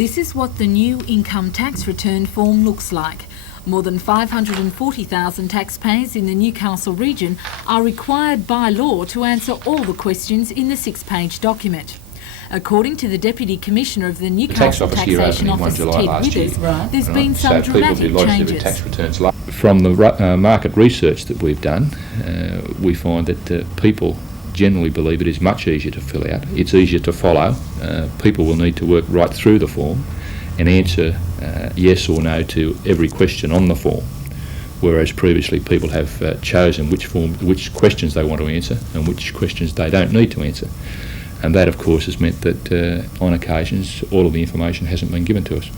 This is what the new income tax return form looks like. More than 540,000 taxpayers in the Newcastle region are required by law to answer all the questions in the 6-page document. According to the Deputy Commissioner of the Newcastle Taxation Office, Ted Withers, there's been some dramatic changes. From the market research that we've done, we find that people generally believe it is much easier to fill out. It's easier to follow. People will need to work right through the form and answer yes or no to every question on the form, whereas previously people have chosen which questions they want to answer and which questions they don't need to answer. And that, of course, has meant that on occasions all of the information hasn't been given to us.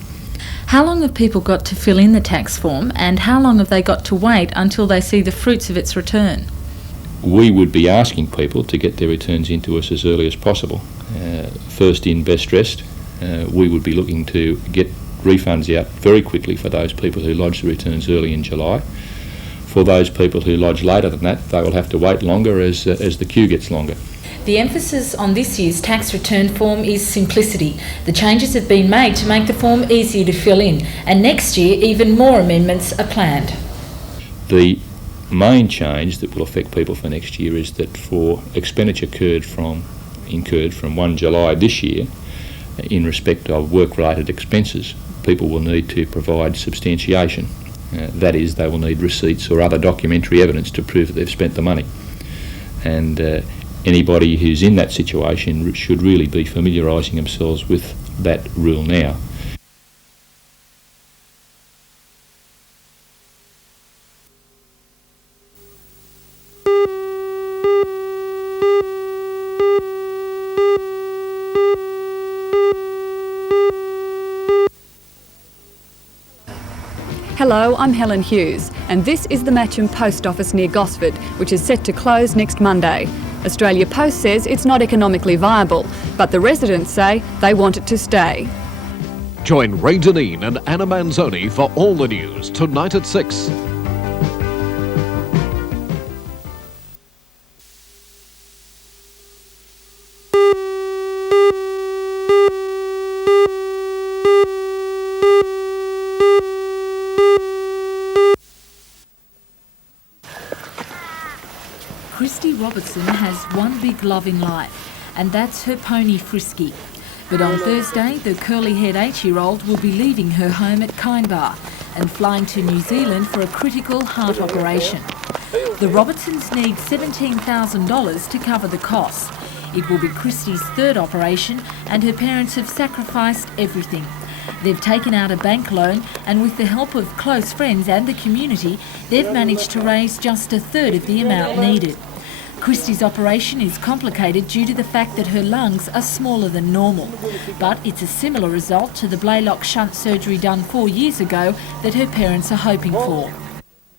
How long have people got to fill in the tax form, and how long have they got to wait until they see the fruits of its return? We would be asking people to get their returns into us as early as possible. First in, best dressed. We would be looking to get refunds out very quickly for those people who lodge the returns early in July. For those people who lodge later than that, they will have to wait longer as the queue gets longer. The emphasis on this year's tax return form is simplicity. The changes have been made to make the form easier to fill in, and next year even more amendments are planned. The main change that will affect people for next year is that for expenditure incurred from 1 July this year, in respect of work-related expenses, people will need to provide substantiation. That is, they will need receipts or other documentary evidence to prove that they've spent the money. And anybody who's in that situation should really be familiarising themselves with that rule now. Hello, I'm Helen Hughes, and this is the Matcham Post Office near Gosford, which is set to close next Monday. Australia Post says it's not economically viable, but the residents say they want it to stay. Join Ray Deneen and Anna Manzoni for all the news tonight at 6. Christy Robertson has one big love in life, and that's her pony Frisky. But on Thursday, the curly-haired 8-year-old will be leaving her home at Kinbar and flying to New Zealand for a critical heart operation. The Robertsons need $17,000 to cover the costs. It will be Christy's third operation, and her parents have sacrificed everything. They've taken out a bank loan, and with the help of close friends and the community, they've managed to raise just a third of the amount needed. Christy's operation is complicated due to the fact that her lungs are smaller than normal, but it's a similar result to the Blaylock shunt surgery done 4 years ago that her parents are hoping for.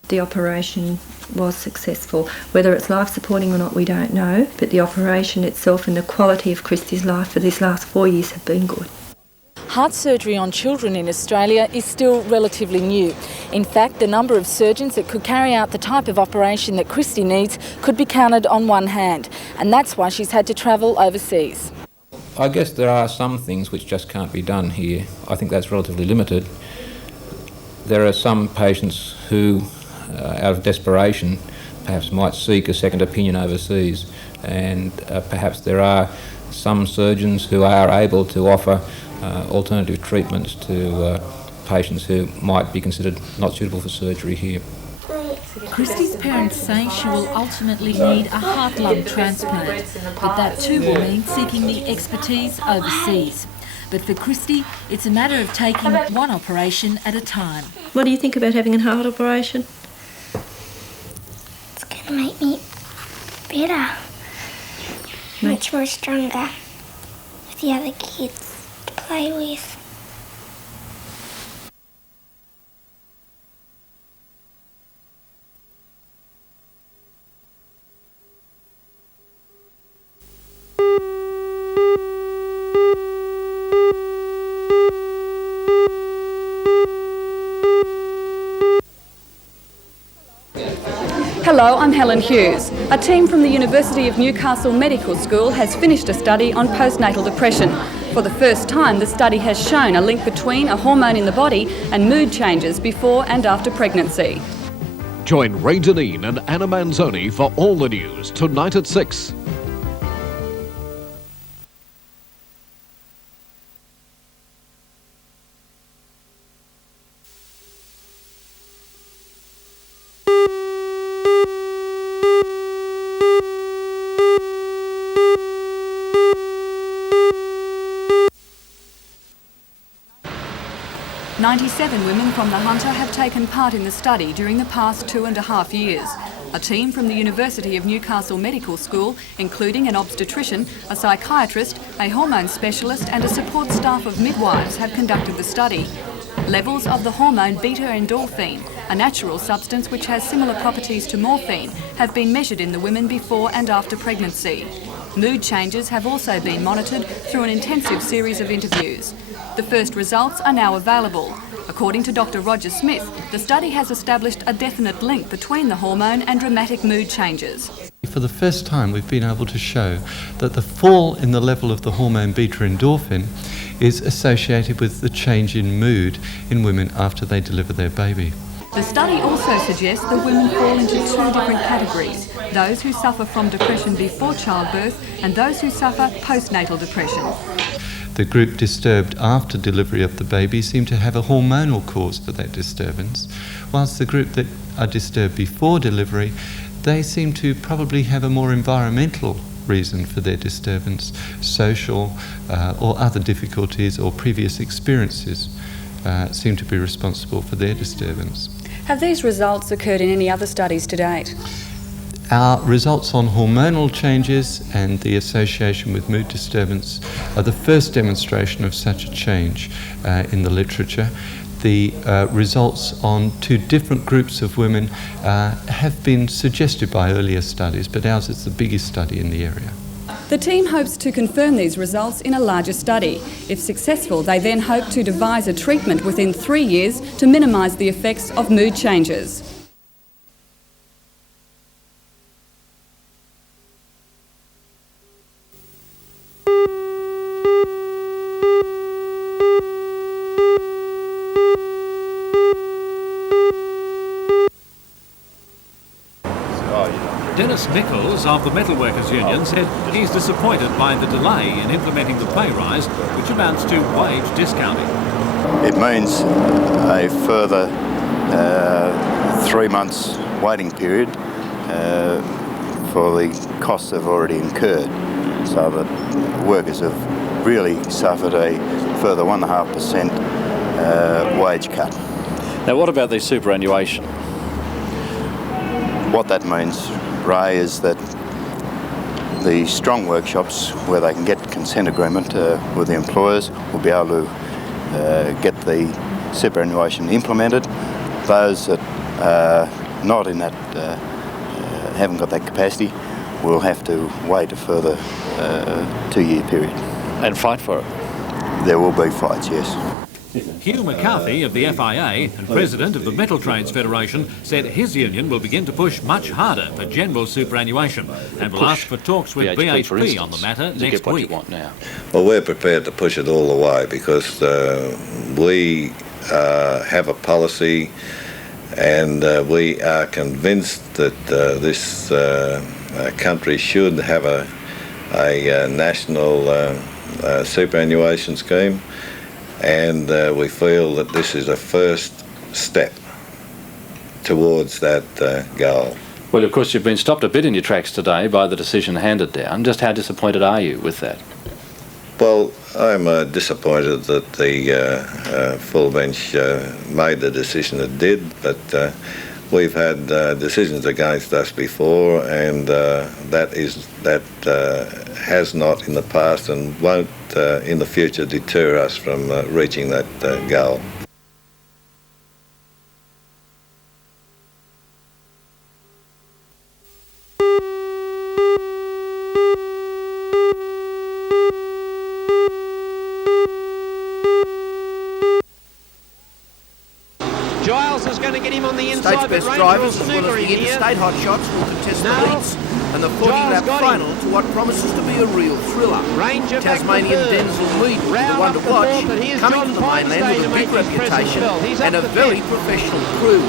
The operation was successful. Whether it's life-supporting or not, we don't know, but the operation itself and the quality of Christy's life for these last 4 years have been good. Heart surgery on children in Australia is still relatively new. In fact, the number of surgeons that could carry out the type of operation that Christy needs could be counted on one hand, and that's why she's had to travel overseas. I guess there are some things which just can't be done here. I think that's relatively limited. There are some patients who, out of desperation, perhaps might seek a second opinion overseas, and perhaps there are some surgeons who are able to offer alternative treatments to patients who might be considered not suitable for surgery here. Christy's parents say she will ultimately need a heart-lung transplant, but that too will mean seeking the expertise overseas. But for Christy, it's a matter of taking one operation at a time. What do you think about having a heart operation? It's going to make me better, much more stronger with the other kids to play with. Hello, I'm Helen Hughes. A team from the University of Newcastle Medical School has finished a study on postnatal depression. For the first time, the study has shown a link between a hormone in the body and mood changes before and after pregnancy. Join Ray Deneen and Anna Manzoni for all the news tonight at 6. "97 women from the Hunter have taken part in the study during the past 2.5 years. A team from the University of Newcastle Medical School, including an obstetrician, a psychiatrist, a hormone specialist and a support staff of midwives have conducted the study. Levels of the hormone beta-endorphin, a natural substance which has similar properties to morphine, have been measured in the women before and after pregnancy. Mood changes have also been monitored through an intensive series of interviews. The first results are now available. According to Dr. Roger Smith, the study has established a definite link between the hormone and dramatic mood changes. For the first time, we've been able to show that the fall in the level of the hormone beta-endorphin is associated with the change in mood in women after they deliver their baby. The study also suggests that women fall into two different categories: those who suffer from depression before childbirth and those who suffer postnatal depression. The group disturbed after delivery of the baby seem to have a hormonal cause for that disturbance, whilst the group that are disturbed before delivery, they seem to probably have a more environmental reason for their disturbance, social or other difficulties or previous experiences seem to be responsible for their disturbance. Have these results occurred in any other studies to date? Our results on hormonal changes and the association with mood disturbance are the first demonstration of such a change in the literature. The results on two different groups of women have been suggested by earlier studies, but ours is the biggest study in the area. The team hopes to confirm these results in a larger study. If successful, they then hope to devise a treatment within 3 years to minimise the effects of mood changes. Dennis Nichols of the Metalworkers Union said he's disappointed by the delay in implementing the pay rise, which amounts to wage discounting. It means a further 3 months waiting period for the costs they've already incurred, so that workers have really suffered a further 1.5% wage cut. Now, what about the superannuation? What that means, Ray, is that the strong workshops where they can get consent agreement with the employers will be able to get the superannuation implemented. Those that are not in that, haven't got that capacity, will have to wait a further 2-year period. And fight for it? There will be fights, yes. Hugh McCarthy of the FIA and president of the Metal Trades Federation said his union will begin to push much harder for general superannuation and will ask for talks with BHP on the matter next week. Well, we're prepared to push it all the way because we have a policy and we are convinced that this country should have a national superannuation scheme. And we feel that this is a first step towards that goal. Well, of course, you've been stopped a bit in your tracks today by the decision handed down. Just how disappointed are you with that? Well, I'm disappointed that the full bench made the decision it did, but we've had decisions against us before, and that has not in the past and won't in the future deter us from reaching that goal. Giles is going to get him on on the inside, State's but best Ranger drivers will as well manoeuvre as the in here. interstate hotshots will contest the No. heats and the 40-lap Giles got final him. to what promises to be a real thriller. Ranger back to Tasmanian third. Denzel Mead will be the Round one up to the watch, fourth, and here's coming John to the mainland Pinestay with to a big make his presence reputation felt. He's and a up to very fifth. professional crew.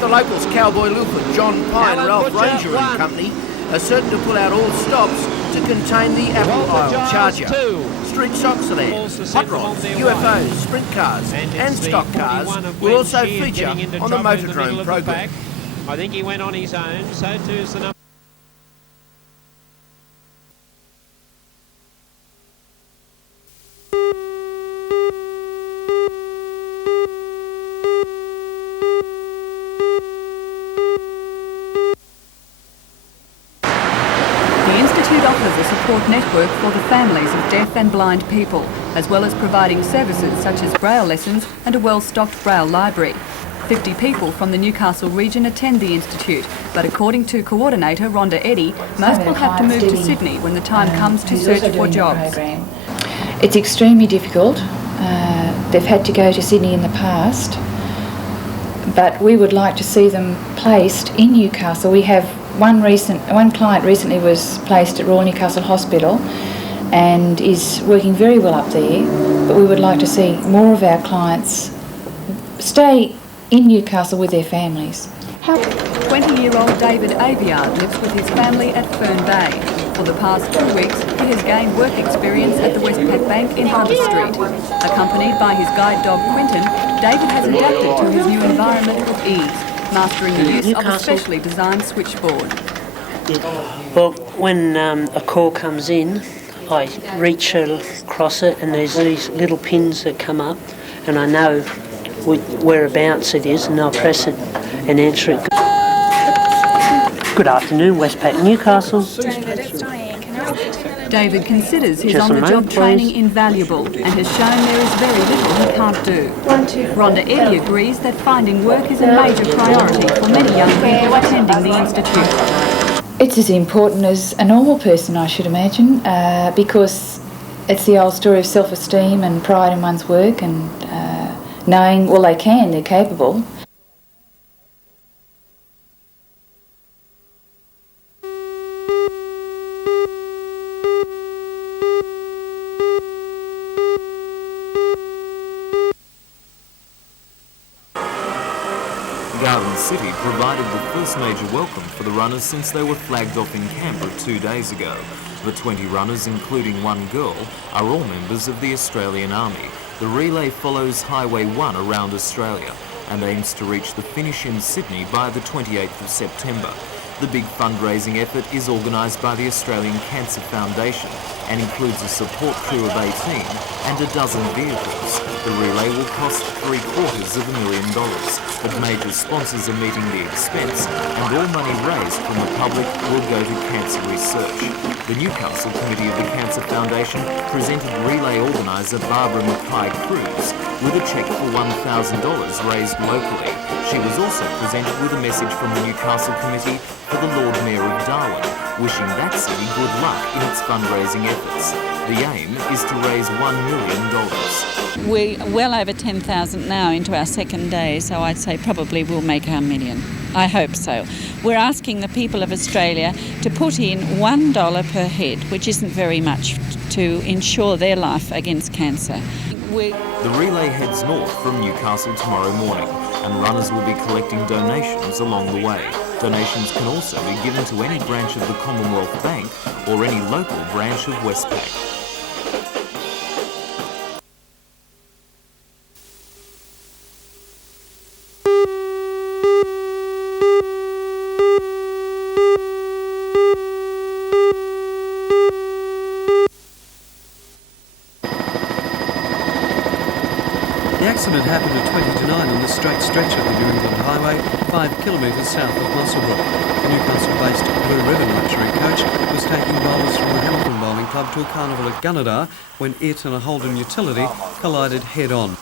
The locals Cowboy Lupin, John Pine, Alan Ralph Butcher, Ranger one. and company are certain to pull out all stops to contain the Apple Walter Isle Giles, Charger. two. Street Soxaland, Also hot sent rods, on their UFOs, way. sprint cars And and it's the stock cars 41 of will Glenn also Sheehan feature getting into on the trouble in the middle Motordrome of the program. pack. I think he went on his own, so too is the number. The Institute offers a support network for the families of deaf and blind people, as well as providing services such as braille lessons and a well-stocked braille library. 50 people from the Newcastle region attend the Institute, but according to coordinator Rhonda Eddy, most will have to move to Sydney when the time comes to search for jobs. It's extremely difficult. They've had to go to Sydney in the past, but we would like to see them placed in Newcastle. We have one client recently was placed at Royal Newcastle Hospital and is working very well up there, but we would like to see more of our clients stay in Newcastle with their families. 20-year-old David Aviard lives with his family at Fern Bay. For the past 2 weeks, he has gained work experience at the Westpac Bank in Hunter Street. Accompanied by his guide dog Quentin, David has adapted to his new environment with ease, mastering the use of a specially designed switchboard. Well, when a call comes in, I reach across it and there's these little pins that come up and I know whereabouts it is and I'll press it and answer it. Good afternoon, Westpac Newcastle. David considers his Just a on-the-job moment, training please. invaluable and has shown there is very little he can't do. Rhonda Eddy agrees that finding work is a major priority for many young people attending the Institute. It's as important as a normal person, I should imagine, because it's the old story of self-esteem and pride in one's work and knowing, well, they're capable. Garden City provided the first major welcome for the runners since they were flagged off in Canberra 2 days ago. The 20 runners, including one girl, are all members of the Australian Army. The relay follows Highway 1 around Australia and aims to reach the finish in Sydney by the 28th of September. The big fundraising effort is organised by the Australian Cancer Foundation and includes a support crew of 18 and a dozen vehicles. The relay will cost $750,000, but major sponsors are meeting the expense and all money raised from the public will go to cancer research. The Newcastle Committee of the Cancer Foundation presented relay organiser Barbara Mackay-Cruz with a cheque for $1,000 raised locally. She was also presented with a message from the Newcastle Committee for the Lord Mayor of Darwin, wishing that city good luck in its fundraising efforts. The aim is to raise $1 million. We're well over 10,000 now into our second day, so I'd say probably we'll make our million. I hope so. We're asking the people of Australia to put in $1 per head, which isn't very much, to ensure their life against cancer. The relay heads north from Newcastle tomorrow morning, and runners will be collecting donations along the way. Donations can also be given to any branch of the Commonwealth Bank or any local branch of Westpac. The accident happened at 20 to 9 on the Strait stretch of the New England Highway, 5 kilometres south of Muswellbrook. The Newcastle-based Blue Ribbon luxury coach was taking bowlers from the Hamilton Bowling Club to a carnival at Gunnedah when it and a Holden utility collided head-on.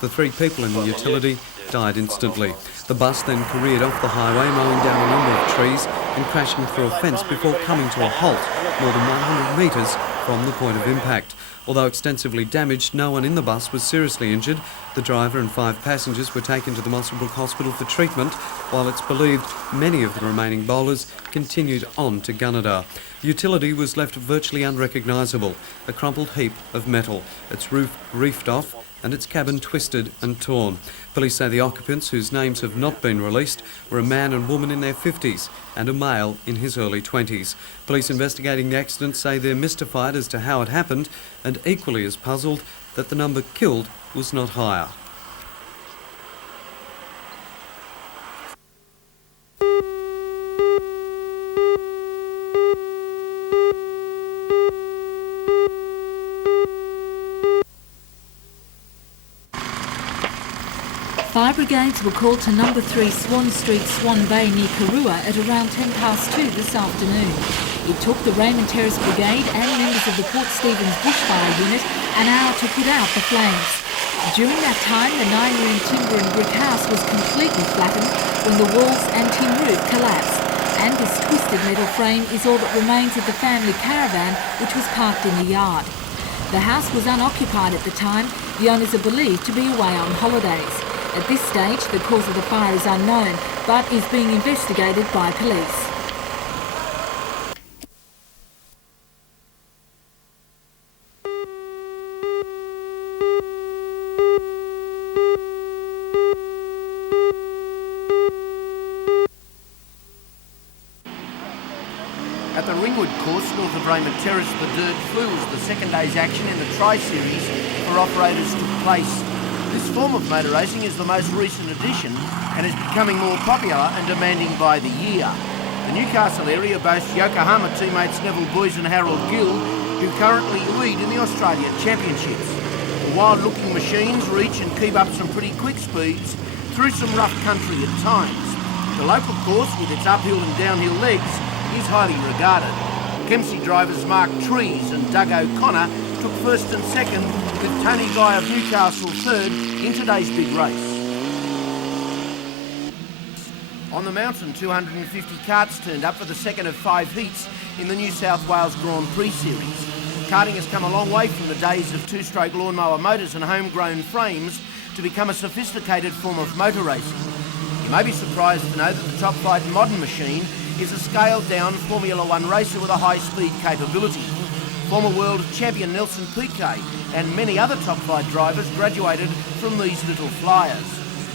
The 3 people in the utility died instantly. The bus then careered off the highway, mowing down a number of trees and crashing through a fence before coming to a halt more than 100 metres from the point of impact. Although extensively damaged, no one in the bus was seriously injured. The driver and 5 passengers were taken to the Muswellbrook Hospital for treatment, while it's believed many of the remaining bowlers continued on to Gunnedah. The utility was left virtually unrecognisable, a crumpled heap of metal, its roof reefed off and its cabin twisted and torn. Police say the occupants, whose names have not been released, were a man and woman in their 50s and a male in his early 20s. Police investigating the accident say they're mystified as to how it happened and equally as puzzled that the number killed was not higher. Fire brigades were called to number 3 Swan Street, Swan Bay near Karua at around 2:10 this afternoon. It took the Raymond Terrace Brigade and members of the Port Stephens Bushfire Unit an hour to put out the flames. During that time, the 9-room timber and brick house was completely flattened when the walls and tin roof collapsed. And this twisted metal frame is all that remains of the family caravan which was parked in the yard. The house was unoccupied at the time. The owners are believed to be away on holidays. At this stage, the cause of the fire is unknown, but is being investigated by police. At the Ringwood course north of Raymond Terrace, the Dirt flew as the second day's action in the Tri-Series for operators took place. This form of motor racing is the most recent addition and is becoming more popular and demanding by the year. The Newcastle area boasts Yokohama teammates Neville Boyes and Harold Gill, who currently lead in the Australian Championships. The wild-looking machines reach and keep up some pretty quick speeds through some rough country at times. The local course, with its uphill and downhill legs, is highly regarded. Kempsey drivers Mark Trees and Doug O'Connor took first and second, with Tony Guy of Newcastle third in today's big race. On the mountain, 250 karts turned up for the second of 5 heats in the New South Wales Grand Prix series. Karting has come a long way from the days of 2-stroke lawnmower motors and homegrown frames to become a sophisticated form of motor racing. You may be surprised to know that the top flight modern machine is a scaled-down Formula One racer with a high-speed capability. Former world champion Nelson Piquet and many other top flight drivers graduated from these little flyers.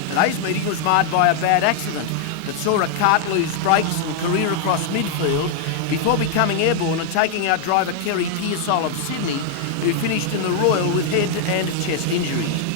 Today's meeting was marred by a bad accident that saw a kart lose brakes and career across midfield before becoming airborne and taking out driver Kerry Pearsall of Sydney, who finished in the Royal with head and chest injuries.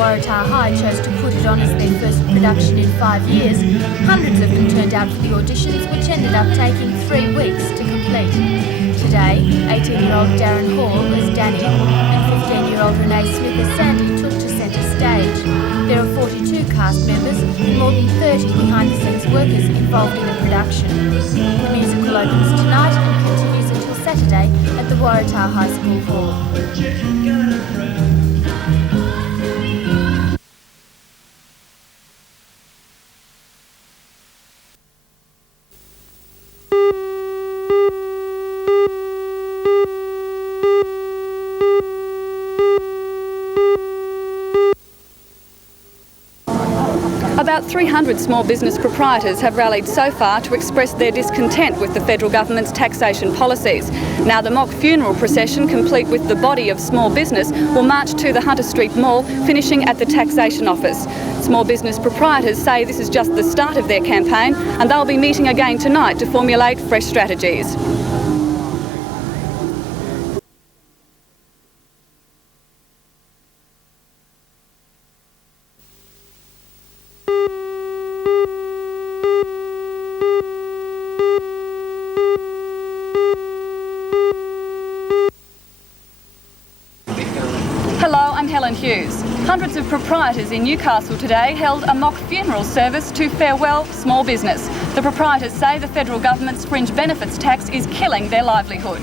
Waratah High chose to put it on as their first production in 5 years. Hundreds of them turned out for the auditions, which ended up taking 3 weeks to complete. Today, 18-year-old Darren Hall as Danny and 15-year-old Renee Smith as Sandy took to centre stage. There are 42 cast members and more than 30 behind-the-scenes workers involved in the production. The musical opens tonight and continues until Saturday at the Waratah High School Hall. About 300 small business proprietors have rallied so far to express their discontent with the federal government's taxation policies. Now the mock funeral procession, complete with the body of small business, will march to the Hunter Street Mall, finishing at the taxation office. Small business proprietors say this is just the start of their campaign and they'll be meeting again tonight to formulate fresh strategies. Hundreds of proprietors in Newcastle today held a mock funeral service to farewell small business. The proprietors say the federal government's fringe benefits tax is killing their livelihood.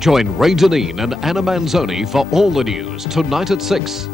Join Ray Deneen and Anna Manzoni for all the news tonight at 6.